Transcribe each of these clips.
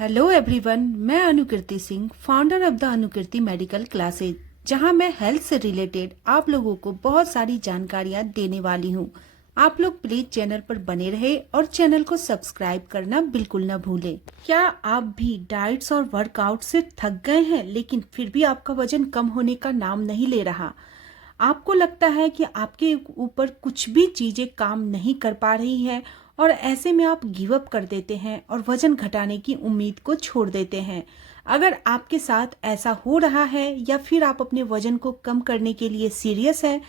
Hello everyone, मैं Anukirti Singh, founder of the Anukirti medical classes, जहां मैं हेल्थ से रिलेटेड आप लोगों को बहुत सारी जानकारियां देने वाली हूं। आप लोग प्लीज चैनल पर बने रहे और चैनल को सब्सक्राइब करना बिल्कुल न भूलें। क्या आप भी डाइट्स और वर्कआउट से थक गए हैं लेकिन फिर भी आपका वजन कम होने का नाम नहीं ले रहा? आपको लगता है कि आपके ऊपर कुछ भी चीजें काम नहीं कर पा रही है और ऐसे में आप गिव अप कर देते हैं और वजन घटाने की उम्मीद को छोड़ देते हैं। अगर आपके साथ ऐसा हो रहा है या फिर आप अपने वजन को कम करने के लिए सीरियस हैं,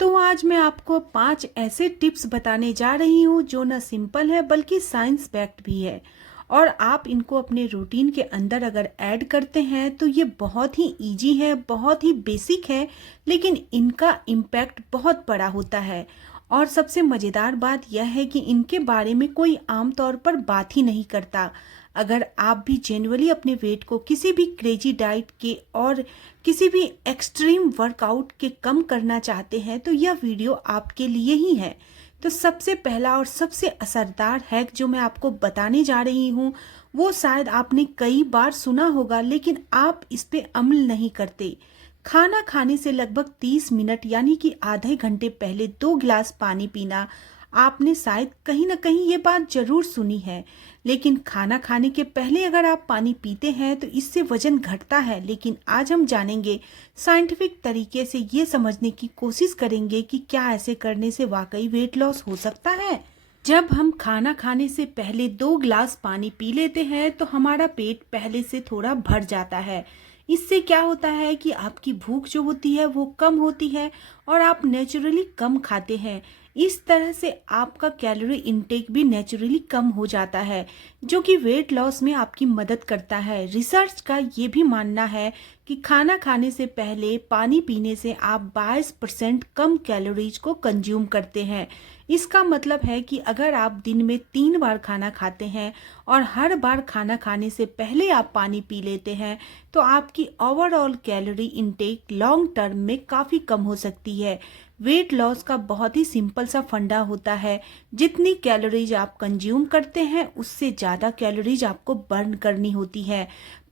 तो आज मैं आपको 5 ऐसे टिप्स बताने जा रही हूँ जो न सिंपल है बल्कि साइंस बैक्ड भी है। और आप इनको अपने रूटीन के अंदर अगर ऐड करते हैं तो ये बहुत ही इजी है, बहुत ही बेसिक है, लेकिन इनका इम्पैक्ट बहुत बड़ा होता है। और सबसे मज़ेदार बात यह है कि इनके बारे में कोई आमतौर पर बात ही नहीं करता। अगर आप भी जेन्युइनली अपने वेट को किसी भी क्रेजी डाइट के और किसी भी एक्सट्रीम वर्कआउट के कम करना चाहते हैं तो यह वीडियो आपके लिए ही है। तो सबसे पहला और सबसे असरदार हैक जो मैं आपको बताने जा रही हूँ वो शायद आपने कई बार सुना होगा, लेकिन आप इस पे अमल नहीं करते। खाना खाने से लगभग 30 मिनट यानी कि आधे घंटे पहले 2 गिलास पानी पीना। आपने शायद कहीं ना कहीं ये बात जरूर सुनी है, लेकिन खाना खाने के पहले अगर आप पानी पीते हैं तो इससे वजन घटता है। लेकिन आज हम जानेंगे, साइंटिफिक तरीके से ये समझने की कोशिश करेंगे कि क्या ऐसे करने से वाकई वेट लॉस हो सकता है। जब हम खाना खाने से पहले 2 गिलास पानी पी लेते हैं तो हमारा पेट पहले से थोड़ा भर जाता है। इससे क्या होता है कि आपकी भूख जो होती है वो कम होती है और आप नेचुरली कम खाते हैं। इस तरह से आपका कैलोरी इनटेक भी नेचुरली कम हो जाता है, जो कि वेट लॉस में आपकी मदद करता है। रिसर्च का ये भी मानना है कि खाना खाने से पहले पानी पीने से आप 22% कम कैलोरीज को कंज्यूम करते हैं। इसका मतलब है कि अगर आप दिन में 3 बार खाना खाते हैं और हर बार खाना खाने से पहले आप पानी पी लेते हैं तो आपकी overall calorie intake long term में काफ़ी कम हो सकती है। वेट लॉस का बहुत ही सिंपल सा फंडा होता है, जितनी कैलोरीज आप कंज्यूम करते हैं उससे ज़्यादा कैलोरीज आपको बर्न करनी होती है।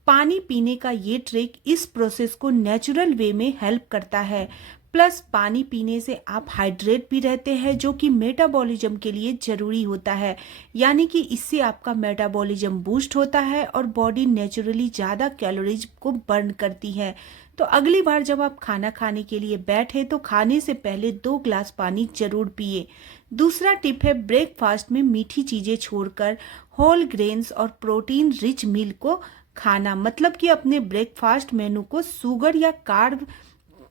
पानी पीने का ये ट्रिक इस प्रोसेस को नेचुरल वे में हेल्प करता है। प्लस पानी पीने से आप हाइड्रेट भी रहते हैं, जो कि मेटाबॉलिज्म के लिए जरूरी होता है। यानी कि इससे आपका मेटाबॉलिज्म बूस्ट होता है और बॉडी नेचुरली ज़्यादा कैलोरीज को बर्न करती है। तो अगली बार जब आप खाना खाने के लिए बैठे तो खाने से पहले 2 गिलास पानी जरूर पिए। दूसरा टिप है ब्रेकफास्ट में मीठी चीज़ें छोड़कर होल ग्रेन्स और प्रोटीन रिच मील को खाना। मतलब कि अपने ब्रेकफास्ट मेनू को शुगर या कार्ब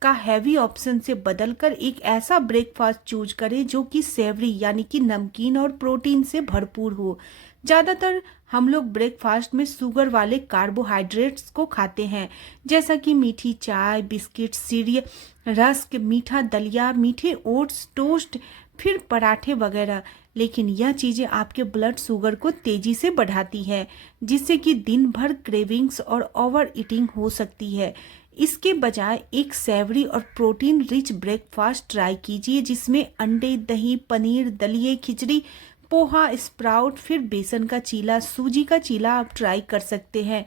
का हैवी ऑप्शन से बदलकर एक ऐसा ब्रेकफास्ट चूज करें जो कि सेवरी यानी कि नमकीन और प्रोटीन से भरपूर हो। ज़्यादातर हम लोग ब्रेकफास्ट में शुगर वाले कार्बोहाइड्रेट्स को खाते हैं, जैसा कि मीठी चाय, बिस्किट, सीरियल, रस्क, मीठा दलिया, मीठे ओट्स, टोस्ट, फिर पराठे वगैरह। लेकिन यह चीज़ें आपके ब्लड शुगर को तेजी से बढ़ाती है, जिससे कि दिन भर क्रेविंग्स और ओवर ईटिंग हो सकती है। इसके बजाय एक सेवरी और प्रोटीन रिच ब्रेकफास्ट ट्राई कीजिए, जिसमें अंडे, दही, पनीर, दलिए, खिचड़ी, पोहा, स्प्राउट, फिर बेसन का चीला, सूजी का चीला आप ट्राई कर सकते हैं।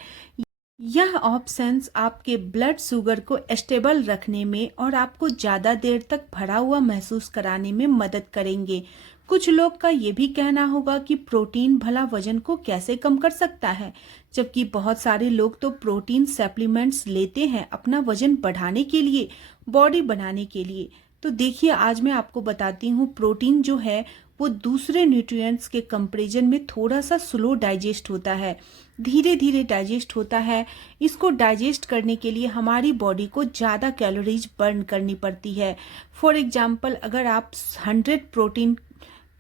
यह ऑप्शंस आपके ब्लड शुगर को स्टेबल रखने में और आपको ज़्यादा देर तक भरा हुआ महसूस कराने में मदद करेंगे। कुछ लोग का ये भी कहना होगा कि प्रोटीन भला वजन को कैसे कम कर सकता है, जबकि बहुत सारे लोग तो प्रोटीन सप्लीमेंट्स लेते हैं अपना वजन बढ़ाने के लिए, बॉडी बनाने के लिए। तो देखिए, आज मैं आपको बताती हूँ, प्रोटीन जो है वो दूसरे न्यूट्रिएंट्स के कंपैरिजन में थोड़ा सा स्लो डाइजेस्ट होता है, धीरे धीरे डाइजेस्ट होता है। इसको डाइजेस्ट करने के लिए हमारी बॉडी को ज़्यादा कैलोरीज बर्न करनी पड़ती है। फॉर एग्जांपल, अगर आप 100 प्रोटीन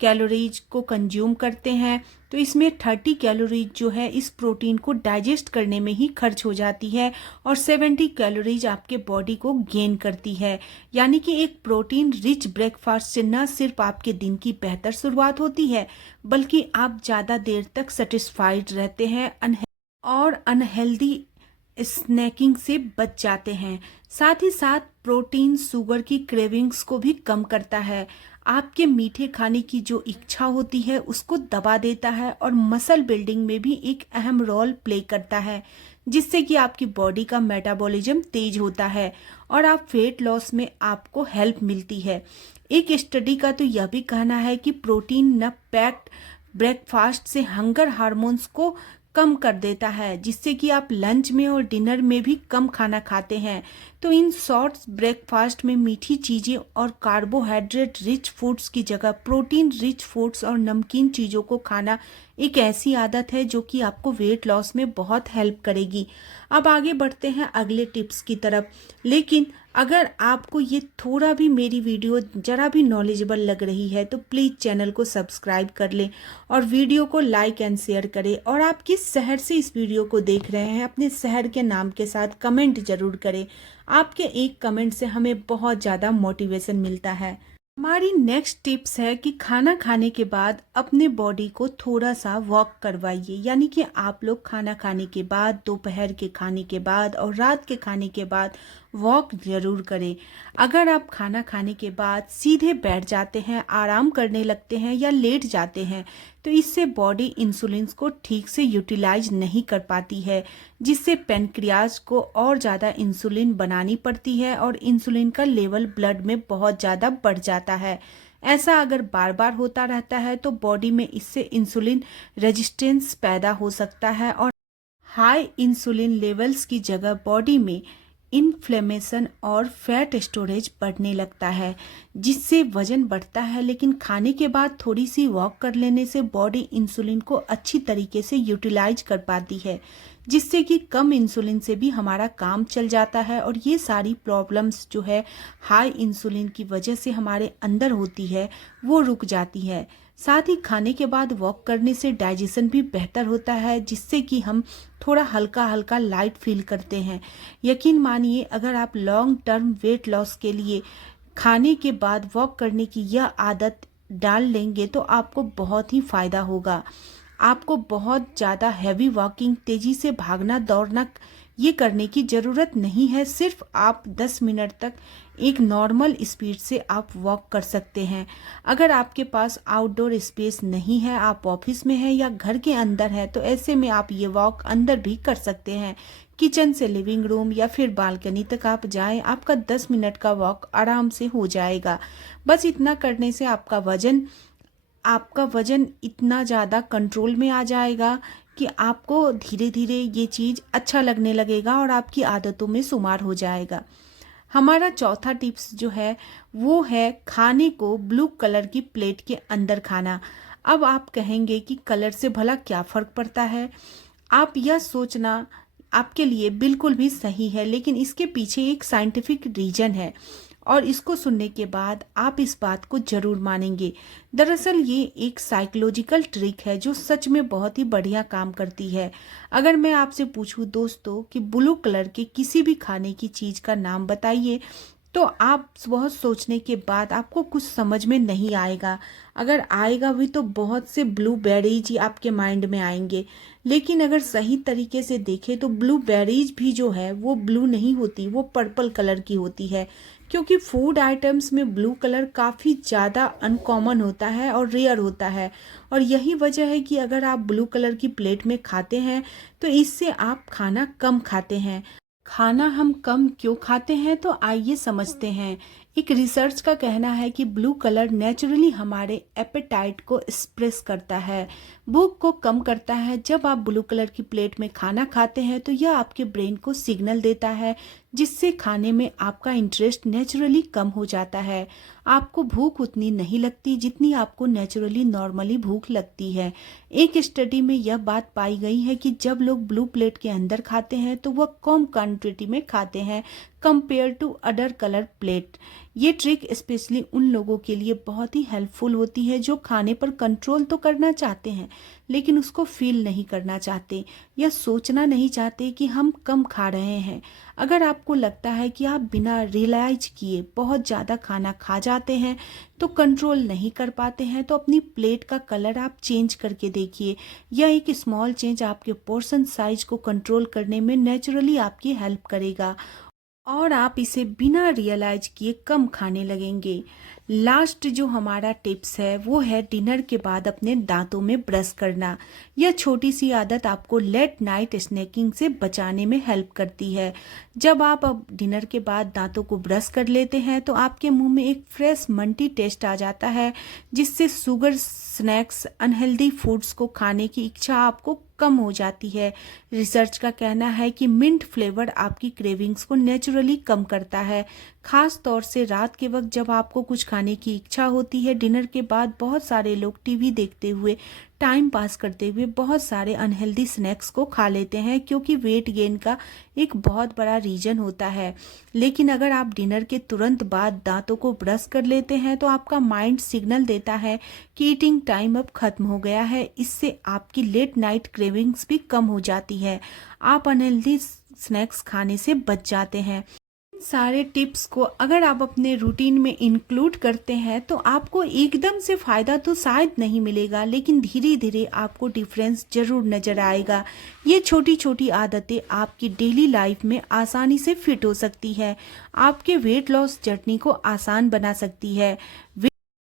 कैलोरीज को कंज्यूम करते हैं तो इसमें 30 कैलोरीज जो है इस प्रोटीन को डाइजेस्ट करने में ही खर्च हो जाती है और 70 कैलोरीज आपके बॉडी को गेन करती है। यानी कि एक प्रोटीन रिच ब्रेकफास्ट से न सिर्फ आपके दिन की बेहतर शुरुआत होती है, बल्कि आप ज़्यादा देर तक सेटिस्फाइड रहते हैं और अनहेल्दी स्नैकिंग से बच जाते हैं। साथ ही साथ प्रोटीन शुगर की क्रेविंग्स को भी कम करता है। आपके मीठे खाने की जो इच्छा होती है उसको दबा देता है और मसल बिल्डिंग में भी एक अहम रोल प्ले करता है, जिससे कि आपकी बॉडी का मेटाबॉलिज्म तेज होता है और आप वेट लॉस में आपको हेल्प मिलती है। एक स्टडी का तो यह भी कहना है कि प्रोटीन न पैक्ड ब्रेकफास्ट से हंगर हार्मोन्स को कम कर देता है, जिससे कि आप लंच में और डिनर में भी कम खाना खाते हैं। तो इन शॉर्ट ब्रेकफास्ट में मीठी चीज़ें और कार्बोहाइड्रेट रिच फूड्स की जगह प्रोटीन रिच फूड्स और नमकीन चीज़ों को खाना एक ऐसी आदत है जो कि आपको वेट लॉस में बहुत हेल्प करेगी। अब आगे बढ़ते हैं अगले टिप्स की तरफ। लेकिन अगर आपको ये थोड़ा भी मेरी वीडियो ज़रा भी नॉलेजेबल लग रही है तो प्लीज़ चैनल को सब्सक्राइब कर लें और वीडियो को लाइक एंड शेयर करें। और आप किस शहर से इस वीडियो को देख रहे हैं अपने शहर के नाम के साथ कमेंट ज़रूर करें। आपके एक कमेंट से हमें बहुत ज़्यादा मोटिवेशन मिलता है। हमारी नेक्स्ट टिप्स है कि खाना खाने के बाद अपने बॉडी को थोड़ा सा वॉक करवाइए। यानी कि आप लोग खाना खाने के बाद, दोपहर के खाने के बाद और रात के खाने के बाद वॉक जरूर करें। अगर आप खाना खाने के बाद सीधे बैठ जाते हैं, आराम करने लगते हैं या लेट जाते हैं तो इससे बॉडी इंसुलिन को ठीक से यूटिलाइज नहीं कर पाती है, जिससे पेनक्रियाज को और ज़्यादा इंसुलिन बनानी पड़ती है और इंसुलिन का लेवल ब्लड में बहुत ज़्यादा बढ़ जाता है। ऐसा अगर बार बार होता रहता है तो बॉडी में इससे इंसुलिन रेजिस्टेंस पैदा हो सकता है और हाई इंसुलिन लेवल्स की जगह बॉडी में इन्फ्लेमेशन और फैट स्टोरेज बढ़ने लगता है, जिससे वजन बढ़ता है। लेकिन खाने के बाद थोड़ी सी वॉक कर लेने से बॉडी इंसुलिन को अच्छी तरीके से यूटिलाइज कर पाती है, जिससे कि कम इंसुलिन से भी हमारा काम चल जाता है और ये सारी प्रॉब्लम्स जो है हाई इंसुलिन की वजह से हमारे अंदर होती है वो रुक जाती है। साथ ही खाने के बाद वॉक करने से डाइजेशन भी बेहतर होता है, जिससे कि हम थोड़ा हल्का हल्का लाइट फील करते हैं। यकीन मानिए अगर आप लॉन्ग टर्म वेट लॉस के लिए खाने के बाद वॉक करने की यह आदत डाल लेंगे तो आपको बहुत ही फ़ायदा होगा। आपको बहुत ज़्यादा हैवी वॉकिंग, तेज़ी से भागना दौड़ना ये करने की ज़रूरत नहीं है। सिर्फ आप 10 मिनट तक एक नॉर्मल स्पीड से आप वॉक कर सकते हैं। अगर आपके पास आउटडोर स्पेस नहीं है, आप ऑफिस में हैं या घर के अंदर हैं, तो ऐसे में आप ये वॉक अंदर भी कर सकते हैं। किचन से लिविंग रूम या फिर बालकनी तक आप जाएं, आपका 10 मिनट का वॉक आराम से हो जाएगा। बस इतना करने से आपका वजन इतना ज़्यादा कंट्रोल में आ जाएगा कि आपको धीरे धीरे ये चीज़ अच्छा लगने लगेगा और आपकी आदतों में शुमार हो जाएगा। हमारा चौथा टिप्स जो है वो है खाने को ब्लू कलर की प्लेट के अंदर खाना। अब आप कहेंगे कि कलर से भला क्या फ़र्क पड़ता है? आप यह सोचना आपके लिए बिल्कुल भी सही है, लेकिन इसके पीछे एक साइंटिफिक रीज़न है और इसको सुनने के बाद आप इस बात को जरूर मानेंगे। दरअसल ये एक साइकोलॉजिकल ट्रिक है जो सच में बहुत ही बढ़िया काम करती है। अगर मैं आपसे पूछूं दोस्तों कि ब्लू कलर के किसी भी खाने की चीज़ का नाम बताइए तो आप बहुत सोचने के बाद आपको कुछ समझ में नहीं आएगा। अगर आएगा भी तो बहुत से ब्लूबेरीज ही आपके माइंड में आएंगे। लेकिन अगर सही तरीके से देखें तो ब्लूबेरीज भी जो है वो ब्लू नहीं होती, वो पर्पल कलर की होती है, क्योंकि फूड आइटम्स में ब्लू कलर काफ़ी ज़्यादा अनकॉमन होता है और रेयर होता है। और यही वजह है कि अगर आप ब्लू कलर की प्लेट में खाते हैं तो इससे आप खाना कम खाते हैं। खाना हम कम क्यों खाते हैं तो आइए समझते हैं। एक रिसर्च का कहना है कि ब्लू कलर नेचुरली हमारे एपेटाइट को एक्सप्रेस करता है, भूख को कम करता है। जब आप ब्लू कलर की प्लेट में खाना खाते हैं तो यह आपके ब्रेन को सिग्नल देता है, जिससे खाने में आपका इंटरेस्ट नेचुरली कम हो जाता है। आपको भूख उतनी नहीं लगती जितनी आपको नेचुरली नॉर्मली भूख लगती है। एक स्टडी में यह बात पाई गई है कि जब लोग ब्लू प्लेट के अंदर खाते हैं तो वह कम क्वांटिटी में खाते हैं compare to other colour plate. ये ट्रिक स्पेशली उन लोगों के लिए बहुत ही हेल्पफुल होती है जो खाने पर कंट्रोल तो करना चाहते हैं लेकिन उसको फील नहीं करना चाहते या सोचना नहीं चाहते कि हम कम खा रहे हैं। अगर आपको लगता है कि आप बिना रियलाइज किए बहुत ज़्यादा खाना खा जाते हैं तो कंट्रोल नहीं कर पाते हैं, तो अपनी प्लेट का कलर आप चेंज करके देखिए। यह एक स्मॉल चेंज आपके पोर्शन साइज को कंट्रोल करने में नेचुरली आपकी हेल्प करेगा। और आप इसे बिना रियलाइज किए कम खाने लगेंगे। लास्ट जो हमारा टिप्स है वो है डिनर के बाद अपने दांतों में ब्रश करना। यह छोटी सी आदत आपको लेट नाइट स्नैकिंग से बचाने में हेल्प करती है। जब आप अब डिनर के बाद दांतों को ब्रश कर लेते हैं तो आपके मुंह में एक फ्रेश मंटी टेस्ट आ जाता है, जिससे शुगर स्नैक्स अनहेल्दी फूड्स को खाने की इच्छा आपको कम हो जाती है। रिसर्च का कहना है कि मिंट फ्लेवर आपकी क्रेविंग्स को नेचुरली कम करता है, खास तौर से रात के वक्त जब आपको कुछ खाने की इच्छा होती है। डिनर के बाद बहुत सारे लोग टीवी देखते हुए, टाइम पास करते हुए बहुत सारे अनहेल्दी स्नैक्स को खा लेते हैं, क्योंकि वेट गेन का एक बहुत बड़ा रीजन होता है। लेकिन अगर आप डिनर के तुरंत बाद दांतों को ब्रश कर लेते हैं तो आपका माइंड सिग्नल देता है कि ईटिंग टाइम अब खत्म हो गया है। इससे आपकी लेट नाइट क्रेविंग्स भी कम हो जाती है, आप अनहेल्दी स्नैक्स खाने से बच जाते हैं। सारे टिप्स को अगर आप अपने रूटीन में इंक्लूड करते हैं तो आपको एकदम से फ़ायदा तो शायद नहीं मिलेगा, लेकिन धीरे धीरे आपको डिफरेंस ज़रूर नज़र आएगा। ये छोटी छोटी आदतें आपकी डेली लाइफ में आसानी से फिट हो सकती है, आपके वेट लॉस जर्नी को आसान बना सकती है।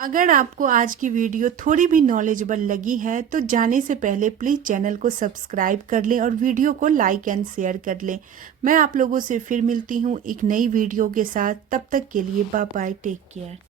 अगर आपको आज की वीडियो थोड़ी भी नॉलेजेबल लगी है तो जाने से पहले प्लीज़ चैनल को सब्सक्राइब कर लें और वीडियो को लाइक एंड शेयर कर लें। मैं आप लोगों से फिर मिलती हूँ एक नई वीडियो के साथ। तब तक के लिए बाय बाय, टेक केयर।